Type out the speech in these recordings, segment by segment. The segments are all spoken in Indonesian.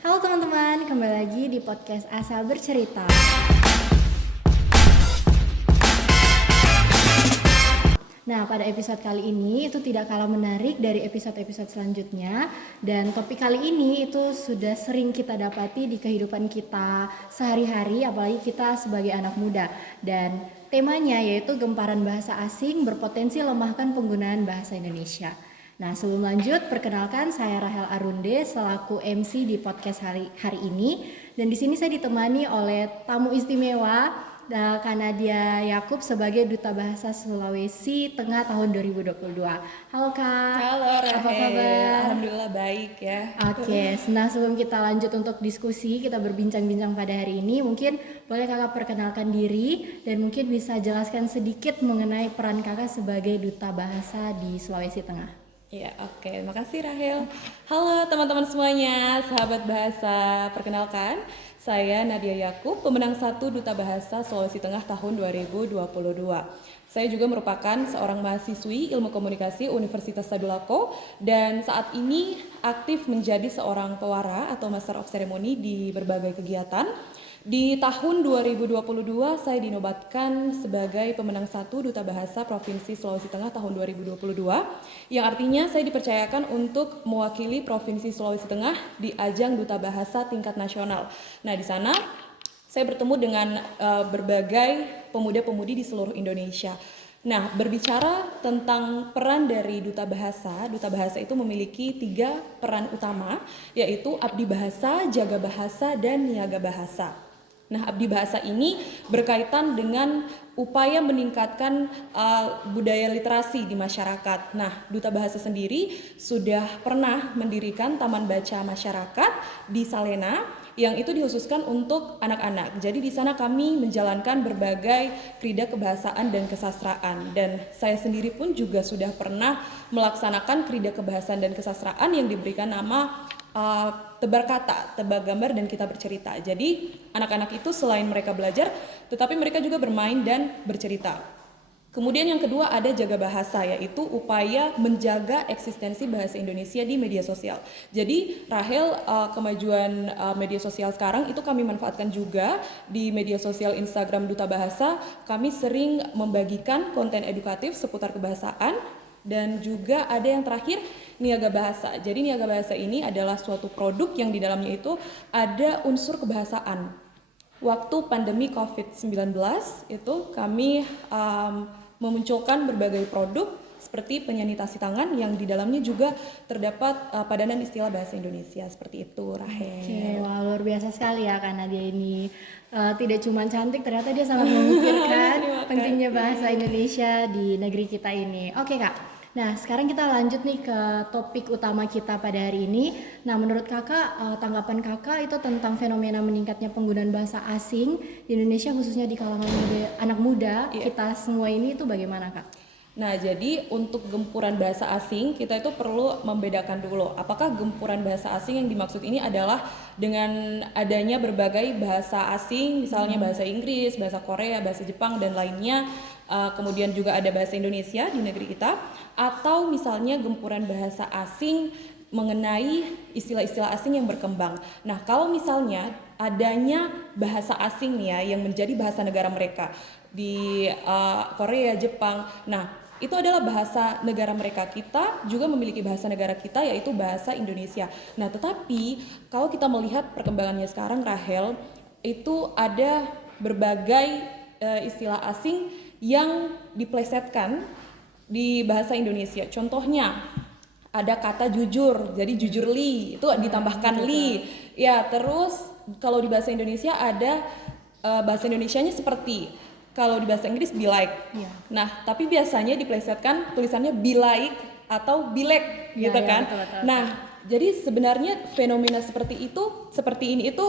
Halo teman-teman, kembali lagi di podcast Asal Bercerita. Nah, pada episode kali ini itu tidak kalah menarik dari episode-episode selanjutnya. Dan topik kali ini itu sudah sering kita dapati di kehidupan kita sehari-hari, apalagi kita sebagai anak muda. Dan temanya yaitu gemparan bahasa asing berpotensi lemahkan penggunaan bahasa Indonesia. Nah, sebelum lanjut, perkenalkan saya Rahel Arunde selaku MC di podcast hari ini. Dan di sini saya ditemani oleh tamu istimewa, Kak Nadia Yakub sebagai Duta Bahasa Sulawesi Tengah tahun 2022. Halo Kak. Halo Rahel, apa kabar? Alhamdulillah baik ya. Oke, nah sebelum kita lanjut untuk diskusi, kita berbincang-bincang pada hari ini, mungkin boleh Kakak perkenalkan diri dan mungkin bisa jelaskan sedikit mengenai peran Kakak sebagai Duta Bahasa di Sulawesi Tengah. Ya, oke. Makasih Rahel. Halo teman-teman semuanya, sahabat bahasa. Perkenalkan, saya Nadia Yakub, pemenang 1 Duta Bahasa Sulawesi Tengah tahun 2022. Saya juga merupakan seorang mahasiswi Ilmu Komunikasi Universitas Tadulako dan saat ini aktif menjadi seorang pewara atau Master of Ceremony di berbagai kegiatan. Di tahun 2022 saya dinobatkan sebagai pemenang 1 Duta Bahasa Provinsi Sulawesi Tengah tahun 2022, yang artinya saya dipercayakan untuk mewakili Provinsi Sulawesi Tengah di ajang Duta Bahasa tingkat nasional. Nah, di sana saya bertemu dengan berbagai pemuda-pemudi di seluruh Indonesia. Nah, berbicara tentang peran dari Duta Bahasa itu memiliki 3 peran utama, yaitu abdi bahasa, jaga bahasa, dan niaga bahasa. Nah, abdi bahasa ini berkaitan dengan upaya meningkatkan budaya literasi di masyarakat. Nah, Duta Bahasa sendiri sudah pernah mendirikan Taman Baca Masyarakat di Salena yang itu dikhususkan untuk anak-anak. Jadi di sana kami menjalankan berbagai krida kebahasaan dan kesastraan. Dan saya sendiri pun juga sudah pernah melaksanakan krida kebahasaan dan kesastraan yang diberikan nama tebar kata, tebak gambar, dan kita bercerita. Jadi anak-anak itu selain mereka belajar, tetapi mereka juga bermain dan bercerita. Kemudian yang kedua ada jaga bahasa, yaitu upaya menjaga eksistensi bahasa Indonesia di media sosial. Jadi Rahel, kemajuan media sosial sekarang itu kami manfaatkan juga di media sosial Instagram Duta Bahasa. Kami sering membagikan konten edukatif seputar kebahasaan. Dan juga ada yang terakhir, niaga bahasa. Jadi niaga bahasa ini adalah suatu produk yang di dalamnya itu ada unsur kebahasaan. Waktu pandemi COVID-19 itu kami memunculkan berbagai produk seperti penyanitasi tangan yang di dalamnya juga terdapat padanan istilah bahasa Indonesia. Seperti itu, Rahel. Oke, wah luar biasa sekali ya karena dia ini tidak cuma cantik, ternyata dia sangat memikirkan pentingnya bahasa Indonesia di negeri kita ini. Oke Kak, nah sekarang kita lanjut nih ke topik utama kita pada hari ini. Nah menurut Kakak, tanggapan Kakak itu tentang fenomena meningkatnya penggunaan bahasa asing di Indonesia khususnya di kalangan anak muda, kita semua ini itu bagaimana Kak? Nah, jadi untuk gempuran bahasa asing kita itu perlu membedakan dulu. Apakah gempuran bahasa asing yang dimaksud ini adalah dengan adanya berbagai bahasa asing, misalnya bahasa Inggris, bahasa Korea, bahasa Jepang, dan lainnya, kemudian juga ada bahasa Indonesia di negeri kita, atau misalnya gempuran bahasa asing mengenai istilah-istilah asing yang berkembang. Nah, kalau misalnya adanya bahasa asing nih ya yang menjadi bahasa negara mereka di Korea, Jepang. Nah, itu adalah bahasa negara mereka. Kita juga memiliki bahasa negara kita yaitu bahasa Indonesia. Nah, tetapi kalau kita melihat perkembangannya sekarang, Rahel, itu ada berbagai istilah asing yang diplesetkan di bahasa Indonesia. Contohnya ada kata jujur, jadi jujurli, itu ditambahkan li. Ya, terus kalau di bahasa Indonesia ada bahasa Indonesianya seperti, kalau di bahasa Inggris be like. Nah, tapi biasanya diplesetkan tulisannya be like atau bilek gitu kan. Betul. Nah, jadi sebenarnya fenomena seperti ini itu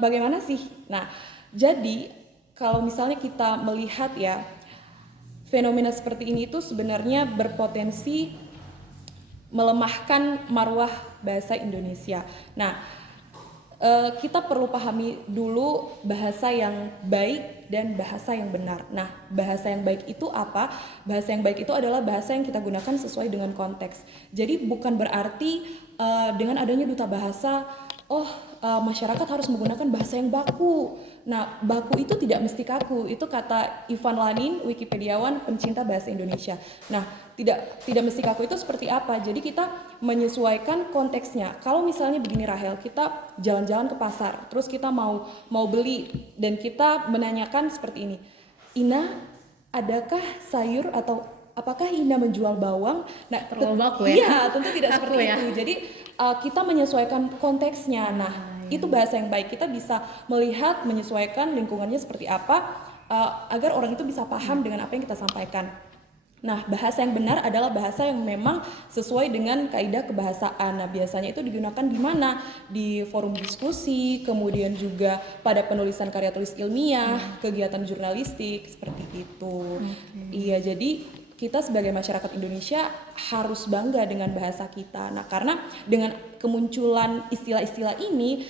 bagaimana sih? Nah, jadi kalau misalnya kita melihat ya, fenomena seperti ini itu sebenarnya berpotensi melemahkan marwah bahasa Indonesia. Nah, kita perlu pahami dulu bahasa yang baik dan bahasa yang benar. Nah, bahasa yang baik itu apa? Bahasa yang baik itu adalah bahasa yang kita gunakan sesuai dengan konteks. Jadi bukan berarti dengan adanya duta bahasa, masyarakat harus menggunakan bahasa yang baku. Nah, baku itu tidak mesti kaku. Itu kata Ivan Lanin, Wikipediawan pencinta bahasa Indonesia. Nah, tidak mesti kaku itu seperti apa? Jadi kita menyesuaikan konteksnya. Kalau misalnya begini Rahel, kita jalan-jalan ke pasar, terus kita mau beli dan kita menanyakan seperti ini. Ina, adakah sayur atau apakah Ina menjual bawang? Nah, Terlalu baku ya? iya, tentu tidak Aku seperti ya? itu. Jadi kita menyesuaikan konteksnya. Nah, itu bahasa yang baik. Kita bisa melihat, menyesuaikan lingkungannya seperti apa agar orang itu bisa paham dengan apa yang kita sampaikan. Nah, bahasa yang benar adalah bahasa yang memang sesuai dengan kaidah kebahasaan. Nah, biasanya itu digunakan di mana? Di forum diskusi, kemudian juga pada penulisan karya tulis ilmiah, kegiatan jurnalistik, seperti itu. Iya, jadi kita sebagai masyarakat Indonesia harus bangga dengan bahasa kita. Nah, karena dengan kemunculan istilah-istilah ini,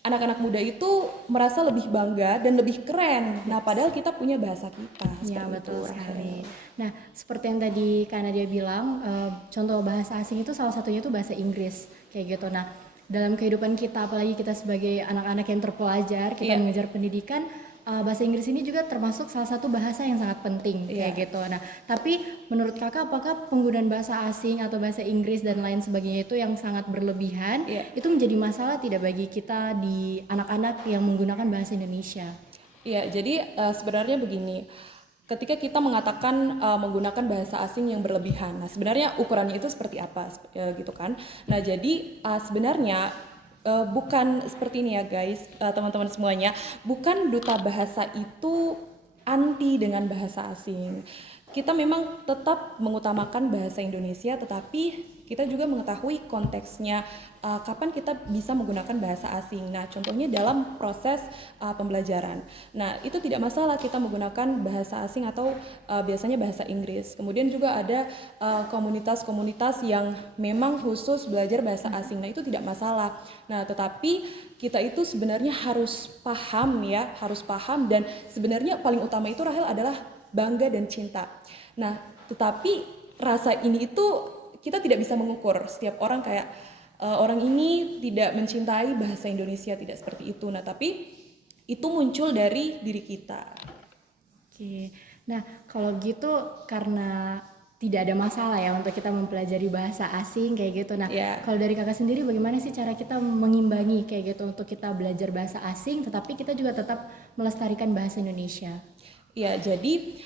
anak-anak muda itu merasa lebih bangga dan lebih keren. Nah, padahal kita punya bahasa kita. Ya, Seperti betul itu, sekali. Rahel. Nah, seperti yang tadi Kak Nadia bilang, contoh bahasa asing itu salah satunya itu bahasa Inggris, kayak gitu. Nah, dalam kehidupan kita, apalagi kita sebagai anak-anak yang terpelajar, kita Iya. mengejar pendidikan, bahasa Inggris ini juga termasuk salah satu bahasa yang sangat penting, Iya. kayak gitu. Nah, tapi menurut Kakak, apakah penggunaan bahasa asing atau bahasa Inggris dan lain sebagainya itu yang sangat berlebihan, Iya. itu menjadi masalah tidak bagi kita di anak-anak yang menggunakan bahasa Indonesia? Iya, jadi sebenarnya begini, ketika kita mengatakan menggunakan bahasa asing yang berlebihan, nah sebenarnya ukurannya itu seperti apa, gitu kan? Nah jadi sebenarnya bukan seperti ini ya guys, teman-teman semuanya, bukan duta bahasa itu anti dengan bahasa asing. Kita memang tetap mengutamakan bahasa Indonesia, tetapi kita juga mengetahui konteksnya kapan kita bisa menggunakan bahasa asing. Nah, contohnya dalam proses pembelajaran. Nah, itu tidak masalah kita menggunakan bahasa asing atau biasanya bahasa Inggris. Kemudian juga ada komunitas-komunitas yang memang khusus belajar bahasa asing. Nah, itu tidak masalah. Nah, tetapi kita itu sebenarnya harus paham ya, harus paham, dan sebenarnya paling utama itu Rahel adalah bangga dan cinta. Nah, tetapi rasa ini itu kita tidak bisa mengukur. Setiap orang kayak orang ini tidak mencintai bahasa Indonesia, tidak seperti itu. Nah, tapi itu muncul dari diri kita. Oke. Nah, kalau gitu karena tidak ada masalah ya untuk kita mempelajari bahasa asing kayak gitu. Nah, Ya. kalau dari Kakak sendiri bagaimana sih cara kita mengimbangi kayak gitu untuk kita belajar bahasa asing tetapi kita juga tetap melestarikan bahasa Indonesia? Ya, jadi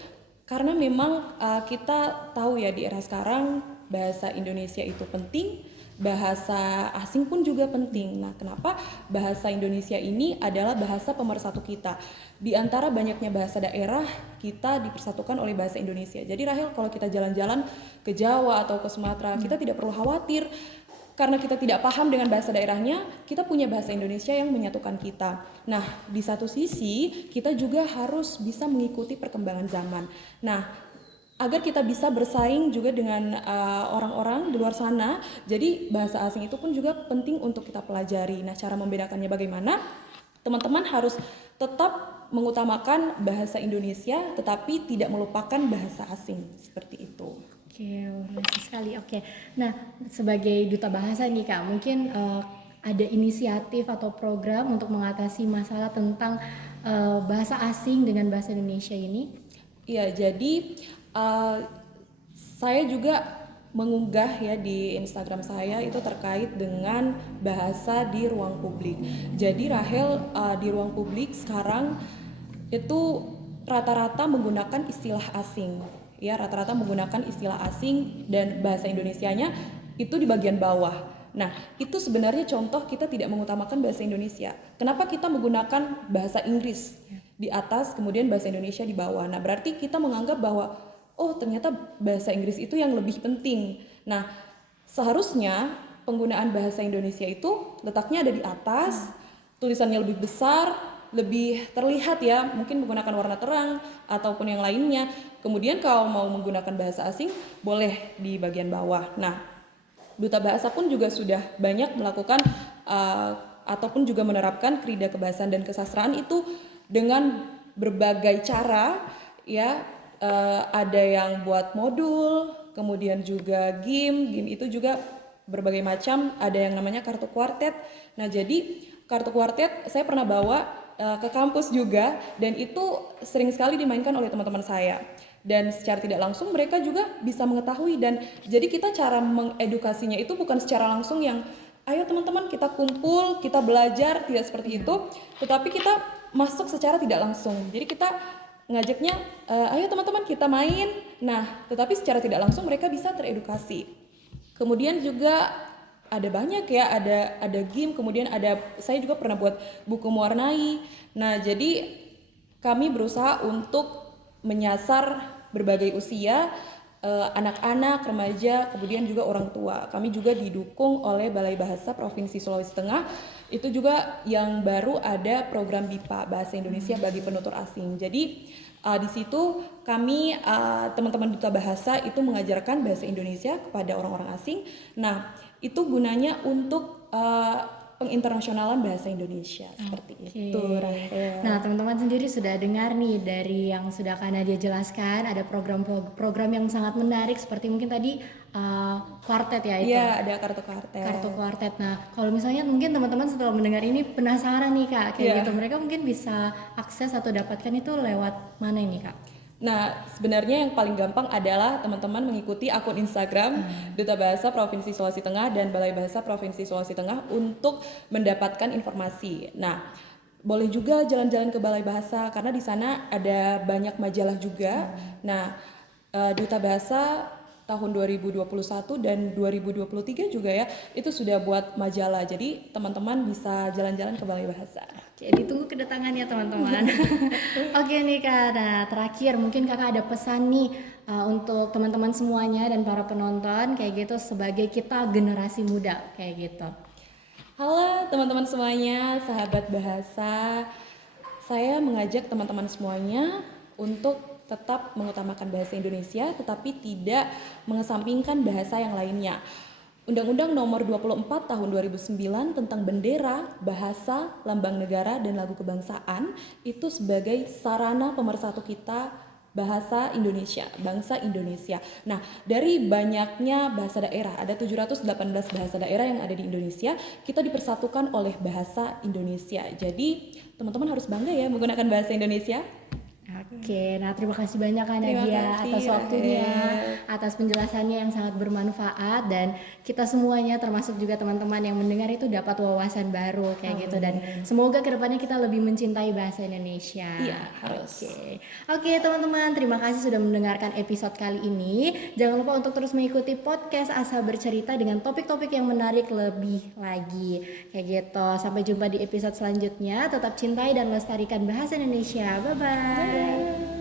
karena memang kita tahu ya di era sekarang bahasa Indonesia itu penting, bahasa asing pun juga penting. Nah, kenapa bahasa Indonesia ini adalah bahasa pemersatu kita? Di antara banyaknya bahasa daerah, kita dipersatukan oleh bahasa Indonesia. Jadi Rahel, kalau kita jalan-jalan ke Jawa atau ke Sumatera, kita tidak perlu khawatir karena kita tidak paham dengan bahasa daerahnya, kita punya bahasa Indonesia yang menyatukan kita. Nah, di satu sisi kita juga harus bisa mengikuti perkembangan zaman. Nah, agar kita bisa bersaing juga dengan orang-orang di luar sana, jadi bahasa asing itu pun juga penting untuk kita pelajari. Nah, cara membedakannya bagaimana? Teman-teman harus tetap mengutamakan bahasa Indonesia, tetapi tidak melupakan bahasa asing, seperti itu. Oke, luar biasa sekali. Oke. Nah, sebagai duta bahasa nih Kak, mungkin ada inisiatif atau program untuk mengatasi masalah tentang bahasa asing dengan bahasa Indonesia ini? Iya, jadi saya juga mengunggah ya di Instagram saya itu terkait dengan bahasa di ruang publik. Jadi Rahel, di ruang publik sekarang itu rata-rata menggunakan istilah asing. Ya, rata-rata menggunakan istilah asing dan bahasa Indonesianya itu di bagian bawah. Nah, itu sebenarnya contoh kita tidak mengutamakan bahasa Indonesia. Kenapa kita menggunakan bahasa Inggris di atas, kemudian bahasa Indonesia di bawah? Nah, berarti kita menganggap bahwa, oh ternyata bahasa Inggris itu yang lebih penting. Nah, seharusnya penggunaan bahasa Indonesia itu letaknya ada di atas, tulisannya lebih besar, lebih terlihat ya, mungkin menggunakan warna terang ataupun yang lainnya. Kemudian kalau mau menggunakan bahasa asing, boleh di bagian bawah. Nah, Duta Bahasa pun juga sudah banyak melakukan ataupun juga menerapkan krida kebahasaan dan kesastraan itu dengan berbagai cara ya. Ada yang buat modul, kemudian juga game itu juga berbagai macam, ada yang namanya kartu kuartet. Nah, jadi kartu kuartet saya pernah bawa ke kampus juga, dan itu sering sekali dimainkan oleh teman-teman saya. Dan secara tidak langsung mereka juga bisa mengetahui, dan jadi kita cara mengedukasinya itu bukan secara langsung yang ayo teman-teman kita kumpul, kita belajar, tidak seperti itu, tetapi kita masuk secara tidak langsung. Jadi kita ngajaknya ayo teman-teman kita main. Nah, tetapi secara tidak langsung mereka bisa teredukasi. Kemudian juga ada banyak ya, ada game, kemudian saya juga pernah buat buku mewarnai. Nah, jadi kami berusaha untuk menyasar berbagai usia, anak-anak, remaja, kemudian juga orang tua. Kami juga didukung oleh Balai Bahasa Provinsi Sulawesi Tengah. Itu juga yang baru ada program BIPA, Bahasa Indonesia bagi Penutur Asing. Jadi di situ kami teman-teman duta bahasa itu mengajarkan bahasa Indonesia kepada orang-orang asing. Nah, itu gunanya untuk penginternasionalan bahasa Indonesia seperti itu, Rahel. Nah, teman-teman sendiri sudah dengar nih dari yang sudah Kak Nadia jelaskan, ada program-program yang sangat menarik seperti mungkin tadi kuartet ya itu. Iya, ada kartu kuartet. Kartu kuartet. Nah, kalau misalnya mungkin teman-teman setelah mendengar ini penasaran nih Kak, kayak gitu, mereka mungkin bisa akses atau dapatkan itu lewat mana ini Kak? Nah, sebenarnya yang paling gampang adalah teman-teman mengikuti akun Instagram Duta Bahasa Provinsi Sulawesi Tengah dan Balai Bahasa Provinsi Sulawesi Tengah untuk mendapatkan informasi. Nah, boleh juga jalan-jalan ke Balai Bahasa karena di sana ada banyak majalah juga. Nah, Duta Bahasa tahun 2021 dan 2023 juga ya, itu sudah buat majalah. Jadi teman-teman bisa jalan-jalan ke Balai Bahasa. Oke, ditunggu kedatangannya teman-teman. Oke nih Kak, nah terakhir mungkin Kakak ada pesan nih untuk teman-teman semuanya dan para penonton kayak gitu sebagai kita generasi muda kayak gitu. Halo teman-teman semuanya, sahabat bahasa. Saya mengajak teman-teman semuanya untuk tetap mengutamakan bahasa Indonesia tetapi tidak mengesampingkan bahasa yang lainnya. Undang-Undang Nomor 24 Tahun 2009 tentang bendera, bahasa, lambang negara, dan lagu kebangsaan itu sebagai sarana pemersatu kita bahasa Indonesia, bangsa Indonesia. Nah, dari banyaknya bahasa daerah, ada 718 bahasa daerah yang ada di Indonesia, kita dipersatukan oleh bahasa Indonesia. Jadi, teman-teman harus bangga ya menggunakan bahasa Indonesia. Oke, nah terima kasih banyak Kak Terima Nadia kasih, atas waktunya, Rahel. atas penjelasannya yang sangat bermanfaat dan kita semuanya termasuk juga teman-teman yang mendengar itu dapat wawasan baru kayak gitu dan semoga kedepannya kita lebih mencintai bahasa Indonesia. Iya, harus. Oke teman-teman, terima kasih sudah mendengarkan episode kali ini. Jangan lupa untuk terus mengikuti podcast Asa Bercerita dengan topik-topik yang menarik lebih lagi kayak gitu. Sampai jumpa di episode selanjutnya. Tetap cintai dan lestarikan bahasa Indonesia. Bye bye.